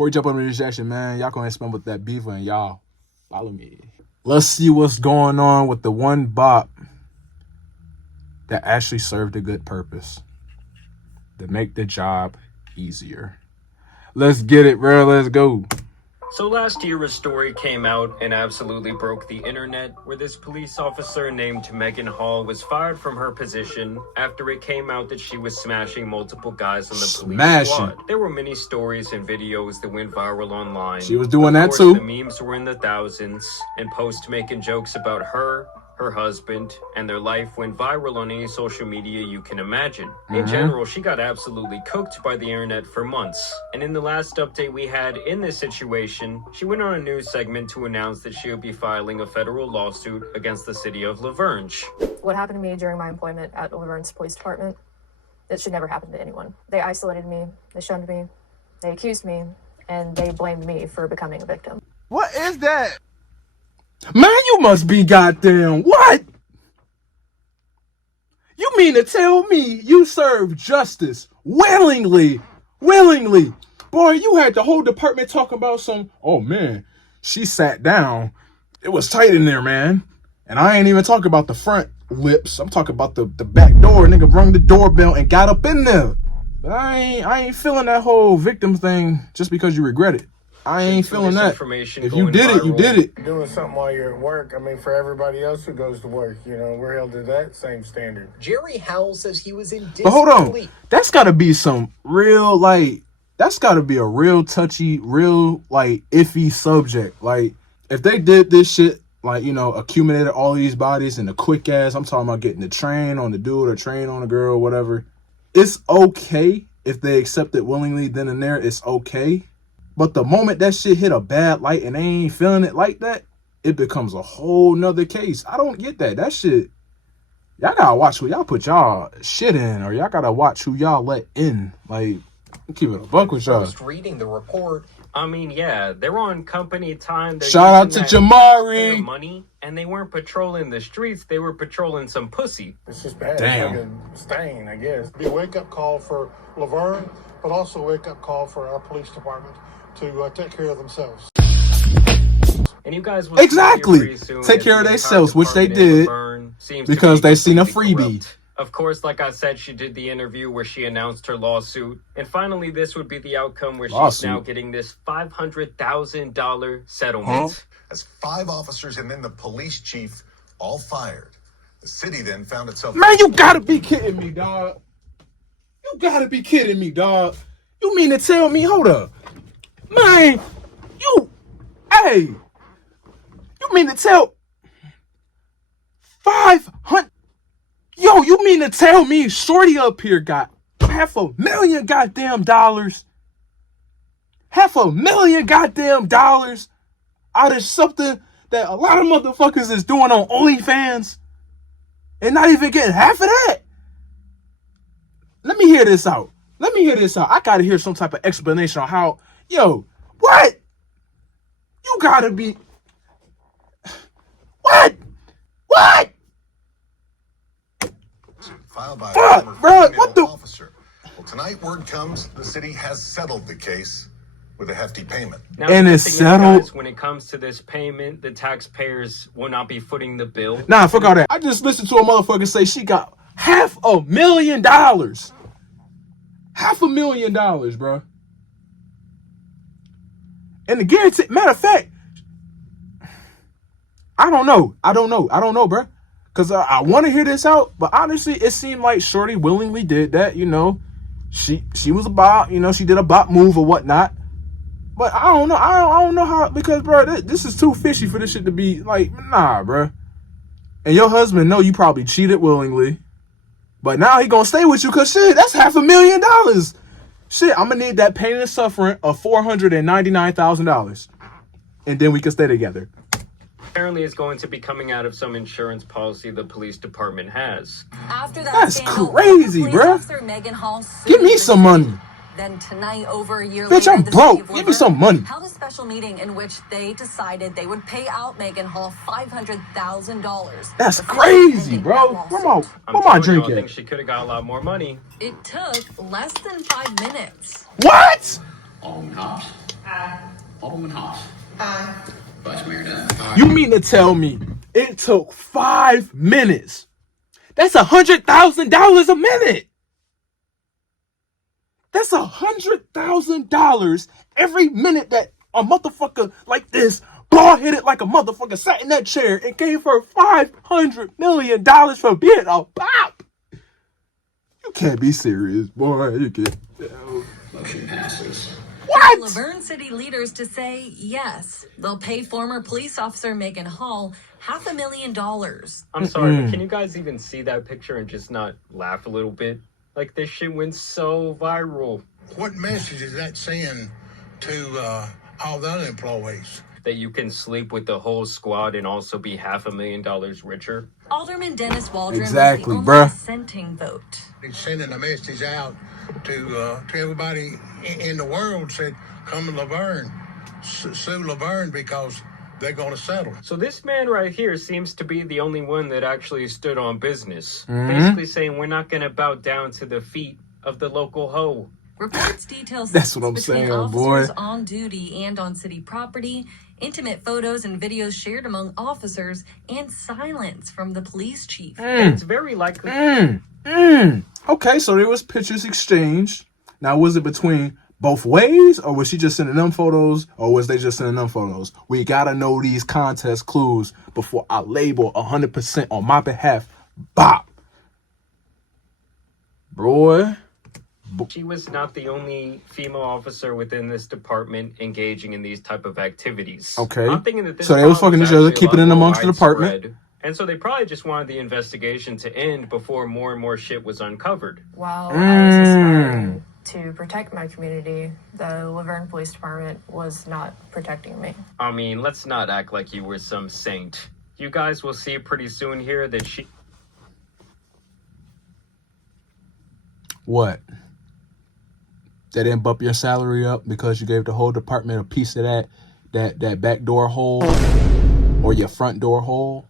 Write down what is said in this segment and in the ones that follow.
Before we jump on the reaction, man, y'all gonna spend with that BEAVA and y'all follow me. Let's see what's going on with the one bot that actually served a good purpose to make the job easier. Let's get it, bro. Let's go. So last year, a story came out and absolutely broke the internet where this police officer named Megan Hall was fired from her position after it came out that she was smashing multiple guys on the police squad. There were many stories and videos that went viral online. She was doing that too. The memes were in the thousands, and posts making jokes about her husband, and their life went viral on any social media you can imagine. In general, she got absolutely cooked by the internet for months. And in the last update we had in this situation, she went on a news segment to announce that she would be filing a federal lawsuit against the city of La Vergne. What happened to me during my employment at La Vergne Police Department, it should never happen to anyone. They isolated me, they shunned me, they accused me, and they blamed me for becoming a victim. What is that? Man, you must be goddamn what? You mean to tell me you serve justice willingly? Boy, you had the whole department talking about some, oh man, she sat down. It was tight in there, man. And I ain't even talking about the front lips. I'm talking about the back door. Nigga rung the doorbell and got up in there. But I ain't feeling that whole victim thing just because you regret it. I ain't feeling that. If you did it, you did it. Doing something while you're at work, I mean, for everybody else who goes to work, you know, we're held to that same standard. Jerry Howell says he was in disbelief. But hold on. That's got to be some real, like, that's got to be a real touchy, real, like, iffy subject. Like, if they did this shit, like, you know, accumulated all these bodies in a quick ass, I'm talking about getting the train on the dude or train on the girl or whatever. It's okay if they accept it willingly then and there. It's okay. But the moment that shit hit a bad light and they ain't feeling it like that, it becomes a whole nother case. I don't get that. That shit, y'all gotta watch who y'all put y'all shit in, or y'all gotta watch who y'all let in. Like, keep it a buck with y'all. Just reading the report. I mean, yeah, they're on company time. They're shout out to Jamari. Money, and they weren't patrolling the streets. They were patrolling some pussy. It's just bad. Damn. It's like a stain, I guess. Be a wake-up call for La Vergne, but also a wake-up call for our police department to take care of themselves. And you guys will exactly take care of themselves, which they did because they seen a freebie. Of course, like I said, she did the interview where she announced her lawsuit. And finally, this would be the outcome where she's now getting this $500,000 settlement. As 5 officers and then the police chief all fired. The city then found itself... Man, you gotta be kidding me, dog. You gotta be kidding me, dog. You mean to tell me, hold up. Man, hey, you mean to tell 500? Yo, you mean to tell me Shorty up here got $500,000 goddamn dollars? $500,000 goddamn dollars out of something that a lot of motherfuckers is doing on OnlyFans and not even getting half of that? Let me hear this out. I gotta hear some type of explanation on how. Yo, what? You gotta be... What? Filed by what the... officer. Well, tonight word comes the city has settled the case with a hefty payment. Now, and it's settled. Guys, when it comes to this payment, the taxpayers will not be footing the bill. Nah, fuck all that. I just listened to a motherfucker say she got $500,000. $500,000, bro. And the guarantee, matter of fact, I don't know, bro. Because I want to hear this out, but honestly, it seemed like Shorty willingly did that, you know. She was a bot, you know, she did a bot move or whatnot. But I don't know. I don't know how, because, bro, this is too fishy for this shit to be, like, nah, bro. And your husband know you probably cheated willingly. But now he gonna stay with you because, shit, that's $500,000. Shit, I'm gonna need that pain and suffering of $499,000. And then we can stay together. Apparently it's going to be coming out of some insurance policy the police department has. After that That's scandal, crazy, bro. Give me some money. Then tonight, over a year Bitch, later, I'm broke. Give me some money. Held a special meeting in which they decided they would pay out Megan Hall $500,000. That's crazy, bro. Where my drink I at? think she could have got a lot more money. It took less than 5 minutes. What? Alderman Hobbs. Aye. Alderman Hobbs. Aye. Vice Mayor Dunn. You mean to tell me it took 5 minutes? That's $100,000 a minute. That's $100,000 every minute that a motherfucker like this, bald-headed like a motherfucker, sat in that chair and gave her $500 million for being a bop. You can't be serious, boy. You can't. Motion passes. What? Laverne City leaders to say yes, they'll pay former police officer Megan Hall $500,000. I'm sorry, but can you guys even see that picture and just not laugh a little bit? Like, this shit went so viral. What message is that send to all the other employees? That you can sleep with the whole squad and also be $500,000 richer? Alderman Dennis Waldron exactly, was the only dissenting vote. He's sending a message out to everybody in the world, said, come to Laverne, sue Laverne because they're going to settle. So this man right here seems to be the only one that actually stood on business. Basically saying we're not going to bow down to the feet of the local hoe. Reports details that's what I'm between saying, officers boy. on duty and on city property, intimate photos and videos shared among officers, and silence from the police chief. It's very likely. Okay, so there was pictures exchanged. Now, was it between both ways, or was she just sending them photos, or was they just sending them photos? We gotta know these context clues before I label 100% on my behalf. Bop. Boy. She was not the only female officer within this department engaging in these type of activities. Okay. I'm thinking that this so they was fucking each other, keeping it amongst the department. And so they probably just wanted the investigation to end before more and more shit was uncovered. While I was aspiring to protect my community, the Laverne Police Department was not protecting me. I mean, let's not act like you were some saint. You guys will see pretty soon here that she... What? They didn't bump your salary up because you gave the whole department a piece of that back door hole or your front door hole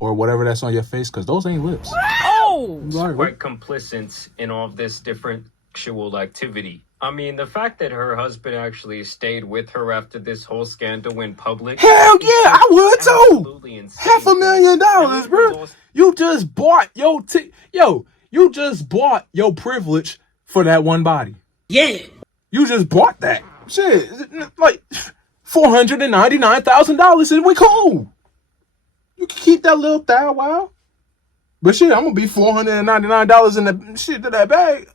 or whatever that's on your face, because those ain't lips. Oh! Quite complicit in all of this different sexual activity. I mean, the fact that her husband actually stayed with her after this whole scandal went public. Hell yeah, I would too. $500,000, bro. You just bought you just bought your privilege for that one body. Yeah. You just bought that. Shit, like $499,000 and we cool. You can keep that little thou wow. But shit, I'm gonna be $499 in the shit to that bag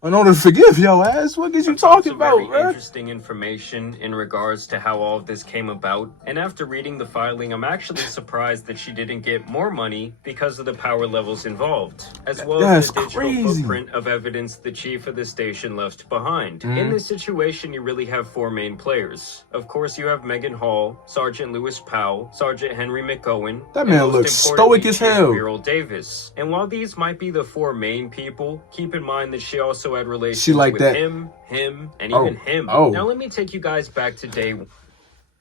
in order to forgive your ass. What is you talking about, very interesting information in regards to how all of this came about. And after reading the filing, I'm actually surprised that she didn't get more money because of the power levels involved, as well as the digital footprint of evidence the chief of the station left behind. In this situation, you really have four main players. Of course, you have Megan Hall, Sergeant Lewis Powell, Sergeant Henry McOwen. That man looks stoic as hell. Earl Davis. And while these might be the four main people, keep in mind that she also had relations with him, and even him. Now let me take you guys back to day one.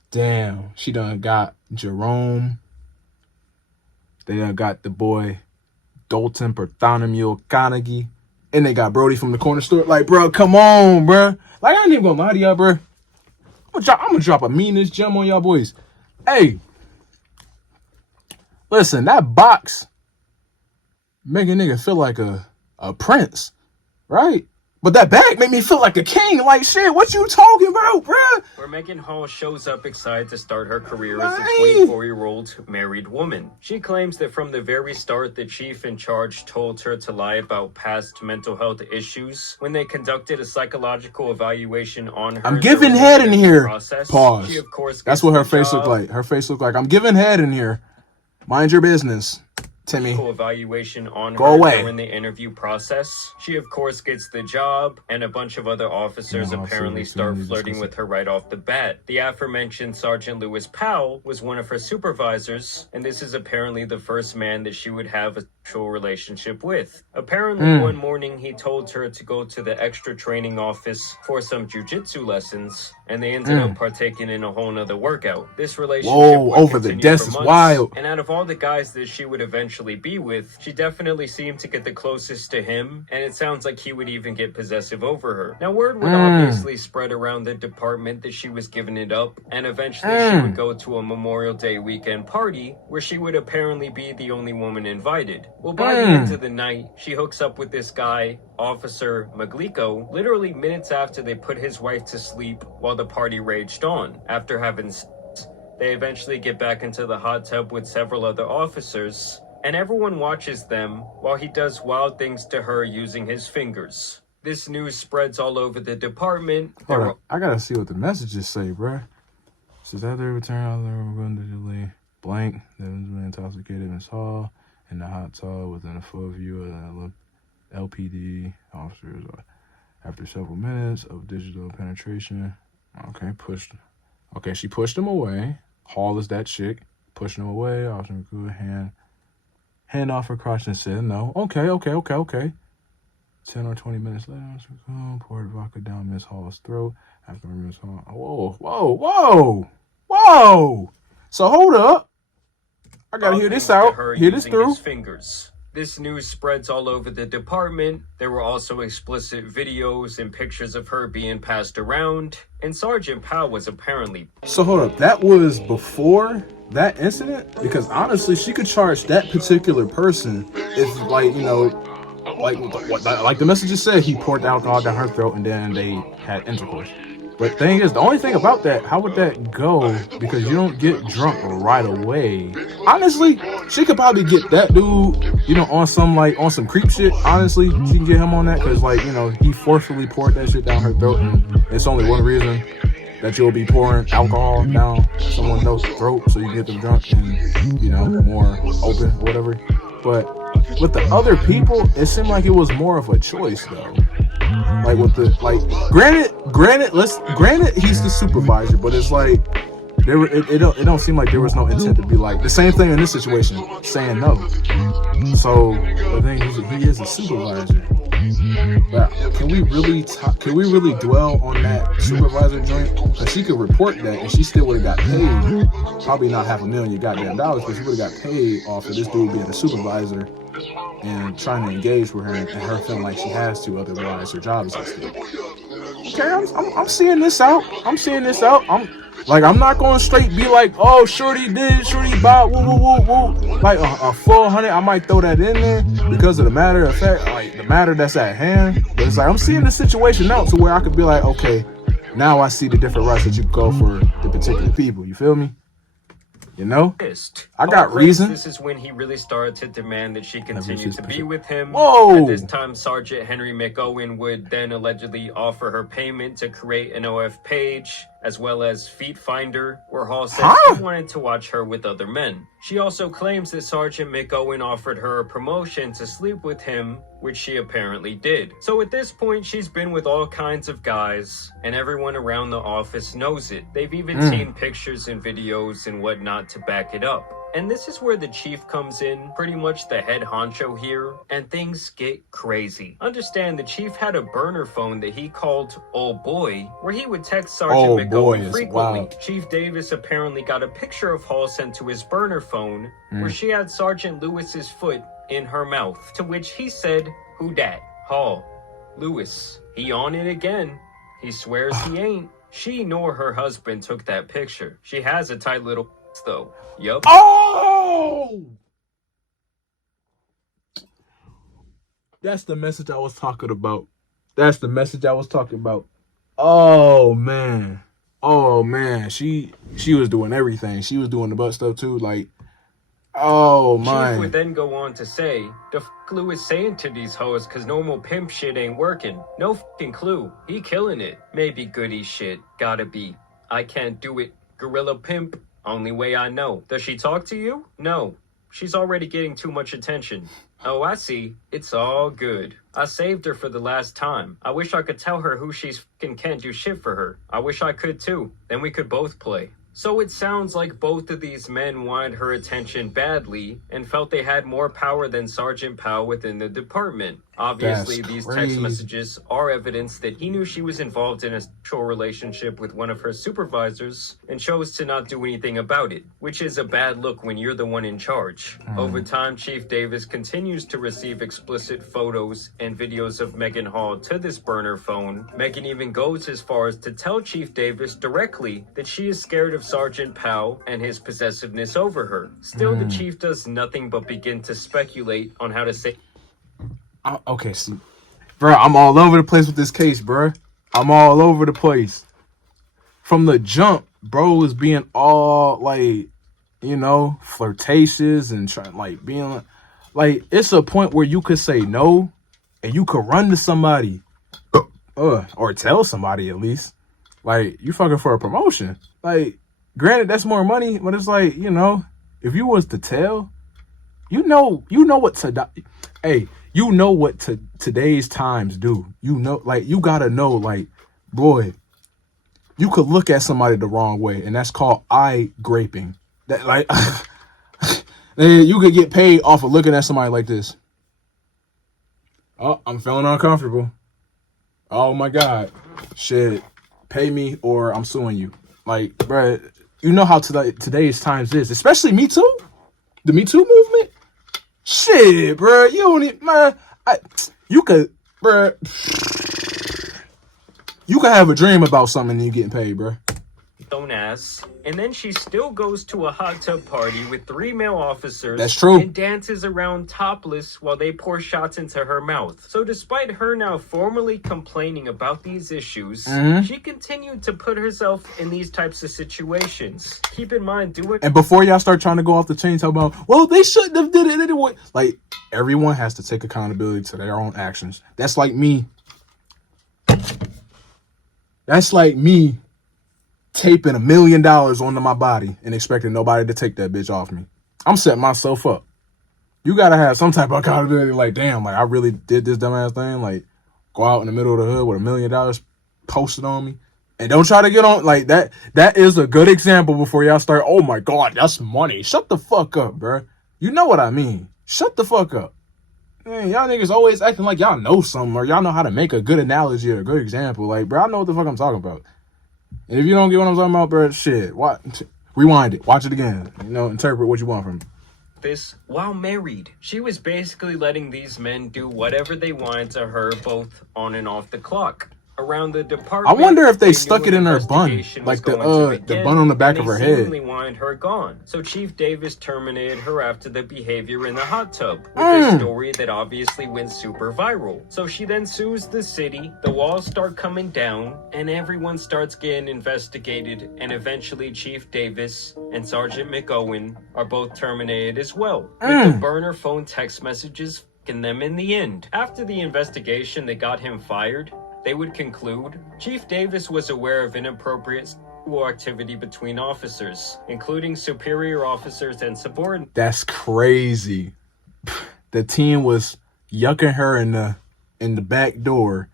Damn, she done got Jerome. They done got the boy Dalton Bartholomew Carnegie. And they got Brody from the corner store. Like, bro, come on, bro. Like, I ain't even gonna lie to y'all, bro. I'm gonna drop a meanest gem on y'all boys. Hey, listen, that box make a nigga feel like a prince. Right? But that bag made me feel like a king. Like, shit, what you talking about, bruh? Where Megan Hall shows up excited to start her career as a 24-year-old married woman. She claims that from the very start, the chief in charge told her to lie about past mental health issues when they conducted a psychological evaluation on her. I'm giving head in here. Process. Pause. She, of course, that's what her face looked like. Her face looked like, I'm giving head in here. Mind your business. Timmy. Evaluation on Go away. During the interview process. She, of course, gets the job, and a bunch of other officers apparently start flirting with her right off the bat. The aforementioned Sergeant Lewis Powell was one of her supervisors, and this is apparently the first man that she would have a relationship with. Apparently one morning he told her to go to the extra training office for some jujitsu lessons, and they ended up partaking in a whole nother workout. This relationship would over the continue desk for is months, wild. and out of all the guys that she would eventually be with, she definitely seemed to get the closest to him, and it sounds like he would even get possessive over her. Now word would obviously spread around the department that she was giving it up, and eventually she would go to a Memorial Day weekend party where she would apparently be the only woman invited. Well, by the end of the night, she hooks up with this guy, Officer Maglico, literally minutes after they put his wife to sleep while the party raged on. After having sex, they eventually get back into the hot tub with several other officers, and everyone watches them while he does wild things to her using his fingers. This news spreads all over the department. Hold on. I gotta see what the messages say, bruh. Says after return, all the room digitally blank. Then was intoxicated Miss Hall in the hot tub within a full view of the LPD officers. After several minutes of digital penetration, okay, pushed. Okay, she pushed him away. Hall is that chick. Pushed him away. Officer good hand off her crotch and said no. Okay. 10 or 20 minutes later, poured vodka down Miss Hall's throat. After Miss Hall, whoa. So hold up. I gotta hear this out. Hear this through. Fingers. This news spreads all over the department. There were also explicit videos and pictures of her being passed around, and Sergeant Powell was apparently... So hold up, that was before that incident? Because honestly, she could charge that particular person if, like, you know, like the messages said, he poured alcohol down her throat and then they had intercourse. But the thing is, the only thing about that, how would that go? Because you don't get drunk right away. Honestly, she could probably get that dude, you know, on some creep shit. Honestly, she can get him on that because, like, you know, he forcefully poured that shit down her throat, and it's only one reason that you'll be pouring alcohol down someone else's throat so you can get them drunk and, you know, more open, whatever. But with the other people, it seemed like it was more of a choice, though. Like with the granted, he's the supervisor, but it's like it don't seem like there was no intent to be like the same thing in this situation, saying no. So the thing is, he is a supervisor. But can we really dwell on that supervisor joint? Because she could report that and she still would have got paid, probably not $500,000 goddamn dollars, but she would have got paid off of this dude being a supervisor and trying to engage with her and her feeling like she has to, otherwise her job is at stake. Okay, I'm seeing this out. I'm not going to straight be like, oh, shorty did, shorty bought, woo. Like a full 100, I might throw that in there because of the matter of fact, like the matter that's at hand. But it's like I'm seeing the situation out to where I could be like, okay, now I see the different routes that you go for the particular people. You feel me? You know, I got reason. This is when he really started to demand that she continue to be with him. Whoa! At this time, Sergeant Henry McOwen would then allegedly offer her payment to create an OF page, as well as Feet Finder, where Hall said he wanted to watch her with other men. She also claims that Sergeant McOwen offered her a promotion to sleep with him, which she apparently did. So at this point, she's been with all kinds of guys, and everyone around the office knows it. They've even seen pictures and videos and whatnot to back it up. And this is where the chief comes in, pretty much the head honcho here, and things get crazy. Understand the chief had a burner phone that he called Old Boy, where he would text Sergeant McOwen frequently. Wild. Chief Davis apparently got a picture of Hall sent to his burner phone, where she had Sergeant Lewis's foot in her mouth, to which he said, "Who dat?" Hall. Lewis. He on it again. He swears he ain't. She nor her husband took that picture. She has a tight little though. Yup. Oh! That's the message I was talking about. Oh man. She was doing everything. She was doing the butt stuff too. Like, oh my. Chief would then go on to say, the f*** Lewis saying to these hoes cause normal pimp shit ain't working. No f***ing clue. He killing it. Maybe goody shit. Gotta be. I can't do it. Gorilla pimp. Only way I know. Does she talk to you? No. She's already getting too much attention. Oh, I see. It's all good. I saved her for the last time. I wish I could tell her who she's f***ing can't do shit for her. I wish I could too. Then we could both play. So it sounds like both of these men wanted her attention badly and felt they had more power than Sergeant Powell within the department. Obviously, That's these crazy. text messages are evidence that he knew she was involved in a sexual relationship with one of her supervisors and chose to not do anything about it, which is a bad look when you're the one in charge. Over time, Chief Davis continues to receive explicit photos and videos of Megan Hall to this burner phone. Megan even goes as far as to tell Chief Davis directly that she is scared of Sergeant Powell and his possessiveness over her. Still, the chief does nothing but begin to speculate on how to say... Okay, see, bro, I'm all over the place with this case, bro. I'm all over the place. From the jump, bro was being all like, you know, flirtatious and trying, like, being like, it's a point where you could say no and you could run to somebody, or tell somebody at least, like, you fucking for a promotion. Like, granted, that's more money, but it's like, you know, if you was to tell, you know what to, hey, you know what today's times do. You know, like, you gotta know, like, boy, you could look at somebody the wrong way, and that's called eye graping. That, like, you could get paid off of looking at somebody like this. Oh, I'm feeling uncomfortable. Oh my God, shit, pay me or I'm suing you. Like, bruh, you know how today's times is, especially Me Too, the Me Too movement. Shit, bruh, you don't need, man. You could, bruh, you could have a dream about something and you getting paid, bruh. Known as, and then she still goes to a hot tub party with 3 male officers. That's true. And dances around topless while they pour shots into her mouth. So despite her now formally complaining about these issues, she continued to put herself in these types of situations. Keep in mind, And before y'all start trying to go off the chain, talk about, well, they shouldn't have did it anyway. Like, everyone has to take accountability to their own actions. That's like me. That's like me taping $1 million onto my body and expecting nobody to take that bitch off me. I'm setting myself up. You gotta have some type of accountability. Like, damn, like, I really did this dumbass thing. Like, go out in the middle of the hood with $1 million posted on me, and don't try to get on like that. That is a good example before y'all start. Oh my God, that's money. Shut the fuck up, bro. You know what I mean. Shut the fuck up. Man, y'all niggas always acting like y'all know something or y'all know how to make a good analogy or a good example. Like, bro, I know what the fuck I'm talking about. And if you don't get what I'm talking about, bro, shit, rewind it, watch it again. You know, interpret what you want from it. This while married. She was basically letting these men do whatever they wanted to her, both on and off the clock. Around the department, I wonder if they stuck it in her bun, like the bun on the back of her head. They seemingly wanted her gone, so Chief Davis terminated her after the behavior in the hot tub, with a story that obviously went super viral. So she then sues the city, the walls start coming down, and everyone starts getting investigated, and eventually Chief Davis and Sergeant McOwen are both terminated as well, with the burner phone text messages f***ing them in the end. After the investigation that got him fired, they would conclude Chief Davis was aware of inappropriate sexual activity between officers, including superior officers and subordinates. That's crazy. The team was yucking her in the back door,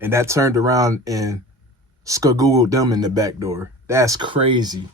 and that turned around and skagoogled them in the back door. That's crazy.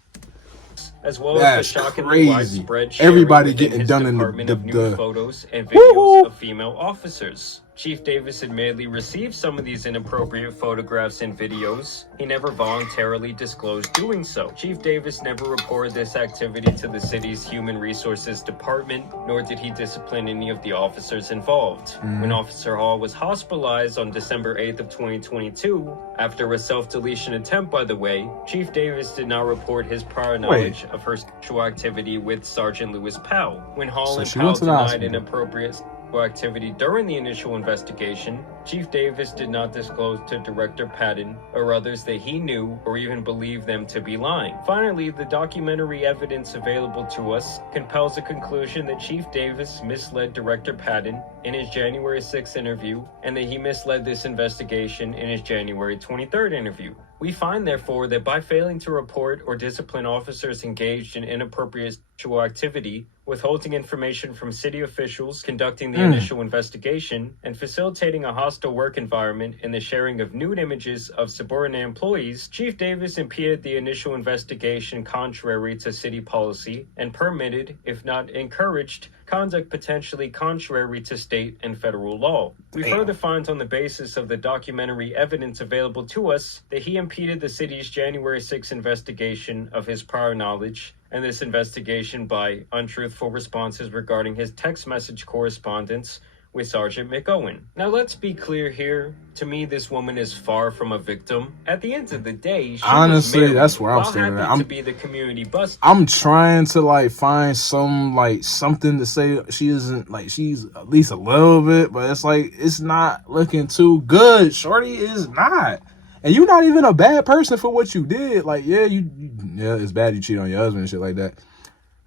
As well as the shockingly widespread sharing Everybody within getting his done in department of nude the photos and videos of female officers. Chief Davis admittedly received some of these inappropriate photographs and videos. He never voluntarily disclosed doing so. Chief Davis never reported this activity to the city's Human Resources Department, nor did he discipline any of the officers involved. When Officer Hall was hospitalized on December 8th of 2022, after a self-deletion attempt, by the way, Chief Davis did not report his prior knowledge of her sexual activity with Sergeant Lewis Powell. When Hall and Powell denied inappropriate activity during the initial investigation, Chief Davis did not disclose to Director Patton or others that he knew or even believed them to be lying. Finally, the documentary evidence available to us compels a conclusion that Chief Davis misled Director Patton in his January 6th interview, and that he misled this investigation in his January 23rd interview. We find, therefore, that by failing to report or discipline officers engaged in inappropriate sexual activity, withholding information from city officials, conducting the initial investigation, and facilitating a hostile work environment in the sharing of nude images of subordinate employees, Chief Davis impeded the initial investigation contrary to city policy and permitted, if not encouraged, conduct potentially contrary to state and federal law. We further find on the basis of the documentary evidence available to us that he impeded the city's January 6 investigation of his prior knowledge, and this investigation by untruthful responses regarding his text message correspondence with Sergeant McOwen. Now let's be clear here. To me, this woman is far from a victim. At the end of the day, she honestly, was married, that's where I'm while standing. happy to be the community bus. I'm trying to like find some like something to say she isn't like she's at least a little bit, but it's like it's not looking too good. Shorty is not. And you're not even a bad person for what you did. Like, yeah, yeah, it's bad you cheat on your husband and shit like that.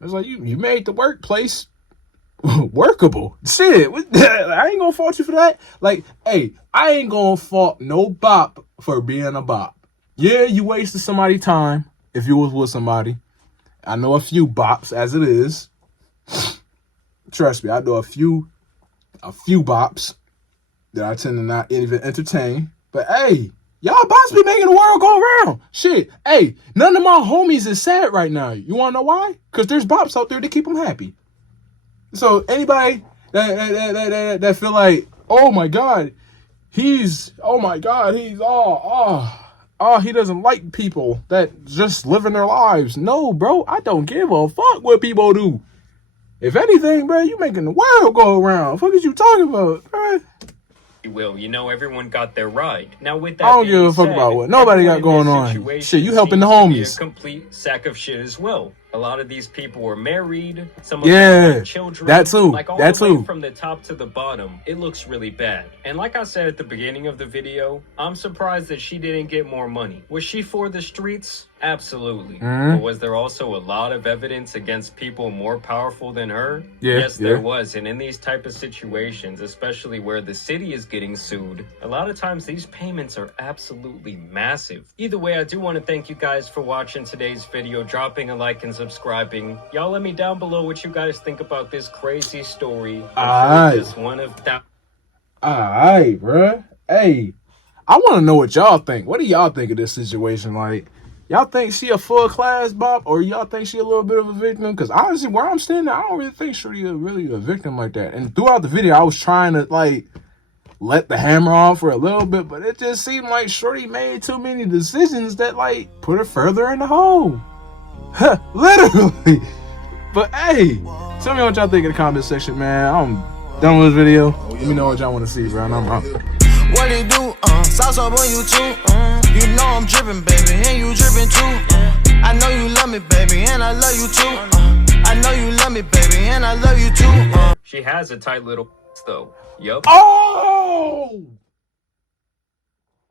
It's like you made the workplace workable. Shit, I ain't gonna fault you for that. Like, hey, I ain't gonna fault no bop for being a bop. Yeah, you wasted somebody's time if you was with somebody. I know a few bops as it is. Trust me, I know a few bops that I tend to not even entertain. But hey, y'all bots be making the world go around. Shit. Hey, none of my homies is sad right now. You want to know why? Because there's bops out there to keep them happy. So anybody that feel like, oh my God, he doesn't like people that just living their lives. No, bro, I don't give a fuck what people do. If anything, bro, you making the world go around. What is you talking about, bro? You know, everyone got their ride. Now, with that, I don't give a fuck about what nobody got going on. Shit, you helping the homies. A complete sack of shit as well. A lot of these people were married. Some of them had children. That too. Like all that the way too. From the top to the bottom, it looks really bad. And like I said at the beginning of the video, I'm surprised that she didn't get more money. Was she for the streets? Absolutely. But was there also a lot of evidence against people more powerful than her? Yes, there was. And in these type of situations, especially where the city is getting sued, a lot of times these payments are absolutely massive. Either way, I do want to thank you guys for watching today's video, dropping a like and subscribing. Y'all let me down below what you guys think about this crazy story. Just one of that. Alright, bruh. Hey, I want to know what y'all think. What do y'all think of this situation? Like, y'all think she a full class bop, or y'all think she a little bit of a victim? Because honestly, where I'm standing, I don't really think she's really a victim like that. And throughout the video, I was trying to like let the hammer off for a little bit, but it just seemed like Shorty made too many decisions that like put her further in the hole. Literally. But hey, tell me what y'all think in the comment section, man. I'm done with this video. Let me know what y'all want to see, bro. And I'm out. What it do? Sauce up on you too. You know I'm dripping, baby, and you dripping too. I know you love me, baby, and I love you too. I know you love me, baby, and I love you too. She has a tight little though. Yup. Oh!